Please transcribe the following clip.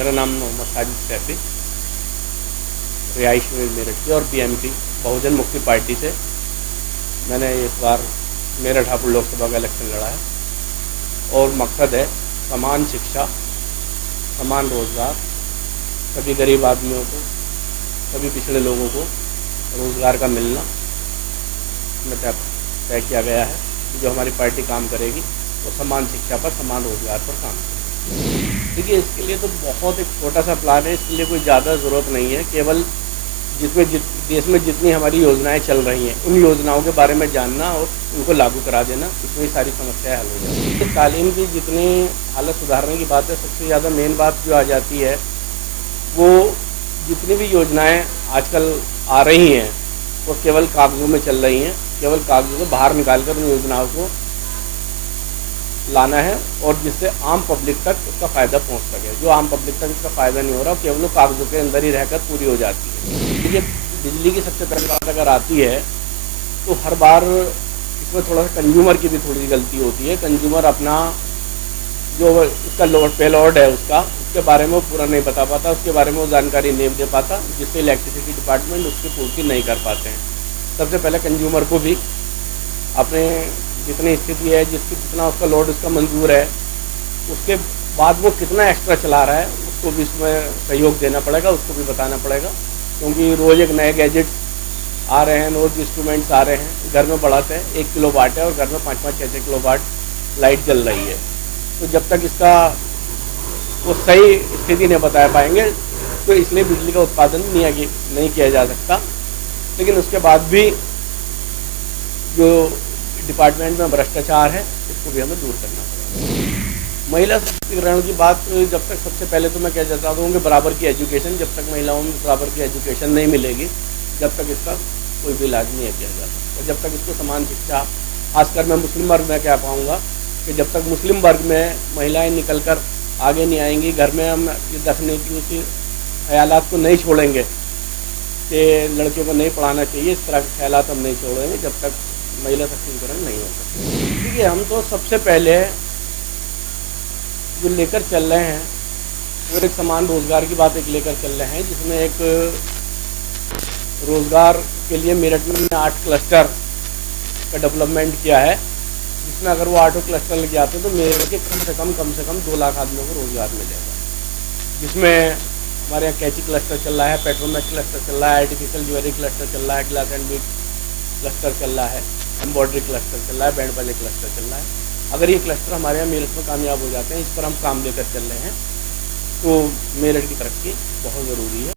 मेरा नाम मोहम्मद साजिद सैफी, रिहाइश में मेरठ की और बीएमपी बहुजन मुक्ति पार्टी से मैंने इस बार मेरठ हापुड़ लोकसभा का इलेक्शन लड़ा है। और मकसद है समान शिक्षा, समान रोज़गार, सभी गरीब आदमियों को, सभी पिछड़े लोगों को रोज़गार का मिलना में तय किया गया है कि जो हमारी पार्टी काम करेगी वो समान शिक्षा पर, समान रोज़गार पर काम करेगी। देखिए, इसके लिए तो बहुत एक छोटा सा प्लान है, इसके लिए कोई ज़्यादा ज़रूरत नहीं है। केवल देश में जितनी हमारी योजनाएं चल रही हैं उन योजनाओं के बारे में जानना और उनको लागू करा देना, इसमें सारी समस्याएं हल हो जाती हैं। तो तालीम की जितनी हालत सुधारने की बात है, सबसे ज़्यादा मेन बात जो आ जाती है वो जितनी भी योजनाएं आजकल आ रही हैं वो केवल कागज़ों में चल रही हैं। केवल कागज़ों को बाहर निकाल कर उन योजनाओं को लाना है और जिससे आम पब्लिक तक उसका फ़ायदा पहुंच सके। जो आम पब्लिक तक इसका फ़ायदा नहीं हो रहा, केवल कागज़ों के अंदर ही रहकर पूरी हो जाती है। देखिए, बिजली की सबसे पहली बात अगर आती है तो हर बार इसमें थोड़ा सा कंज्यूमर की भी थोड़ी गलती होती है। कंज्यूमर अपना जो इसका पे लोड है उसके बारे में वो पूरा नहीं बता पाता, उसके बारे में वो जानकारी नहीं दे पाता, जिससे इलेक्ट्रिसिटी डिपार्टमेंट उसकी पूर्ति नहीं कर पाते हैं। सबसे पहले कंज्यूमर को भी अपने जितनी स्थिति है, जितना उसका लोड उसका मंजूर है, उसके बाद वो कितना एक्स्ट्रा चला रहा है उसको भी इसमें सहयोग देना पड़ेगा, उसको भी बताना पड़ेगा। क्योंकि रोज़ एक नए गैजेट्स आ रहे हैं, रोज़ इंस्ट्रूमेंट्स आ रहे हैं, घर में बढ़ाते हैं 1 किलो वाट है और घर में 5-5, 6-6 किलो वाट लाइट जल रही है। तो जब तक इसका वो सही स्थिति नहीं बता पाएंगे तो इसलिए बिजली का उत्पादन नहीं किया जा सकता। लेकिन उसके बाद भी जो डिपार्टमेंट में भ्रष्टाचार है इसको भी हमें दूर करना पड़ेगा। महिला सशक्तिकरण की बात, जब तक सबसे पहले तो मैं कह चाहता हूँ कि बराबर की एजुकेशन, जब तक महिलाओं में बराबर की एजुकेशन नहीं मिलेगी जब तक इसका कोई भी इलाज नहीं किया जा सकता। जब तक इसको समान शिक्षा, खासकर मैं मुस्लिम वर्ग में क्या पाऊँगा कि जब तक मुस्लिम वर्ग में महिलाएँ निकल कर आगे नहीं आएंगी, घर में हम ये देखने की ख्यालात को नहीं छोड़ेंगे कि लड़कियों को नहीं पढ़ाना चाहिए, इस तरह के ख्यालात हम नहीं छोड़ेंगे जब तक महिला सशक्तिकरण नहीं हो सकता। देखिए, हम तो सबसे पहले जो लेकर चल रहे हैं वो एक समान रोज़गार की बात लेकर चल रहे हैं, जिसमें एक रोज़गार के लिए मेरठ में 8 क्लस्टर का डेवलपमेंट किया है, जिसमें अगर वो 8 क्लस्टर लग जाते हैं तो मेरठ के कम से कम 2 लाख आदमियों को रोज़गार मिलेगा। जिसमें हमारे यहाँ कैची क्लस्टर चल रहा है, पेट्रोमेक क्लस्टर चल रहा है, आर्टिफिशियल ज्वेलरी क्लस्टर चल रहा है, ग्लास एंड बीट क्लस्टर चल रहा है, एम्ब्रॉयडरी क्लस्टर चल रहा है, बैंड बाजे क्लस्टर चल रहा है। अगर ये क्लस्टर हमारे यहाँ मेरठ में कामयाब हो जाते हैं, इस पर हम काम लेकर चल रहे हैं, तो मेरठ की तरक्की बहुत ज़रूरी है।